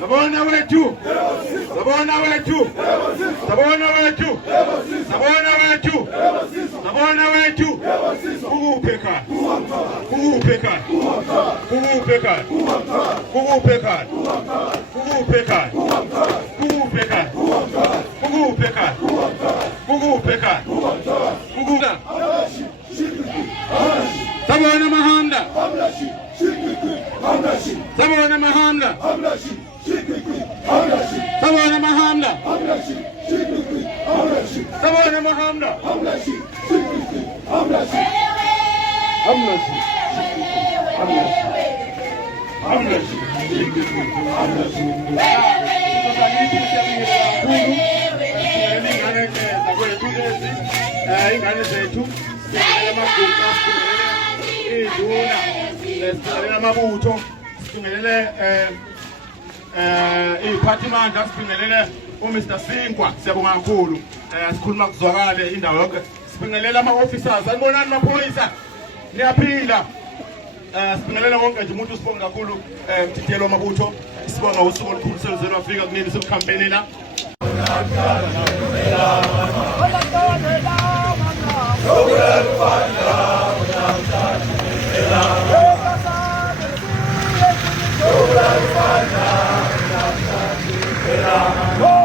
Sabona wetu, sabona wetu, sabona wetu, sabona wetu, sabona wetu, kugupeka, kugupeka, kugupeka, kugupeka, kugupeka, kugupeka, kugupeka, kugupeka, kugupeka. Sabona mahanda, sabona mahanda, sabona mahanda, sabona mahanda, ingane zethu sibingelela amabutho, sibingelele iphathimandla, sibingelele uMr Sinkwa, siyabonga kakhulu. Sikhuluma kuzwakale indawo yonke. Sibingelele ama-officers, anibonani maphoyisa, niyaphila. Sibingelele wonke nje umuntu usibonga kakhulu, mthithelo wamabutho. Sibonga usuku olukhulu seluzele wafika kunini semkhampeni la. Oh,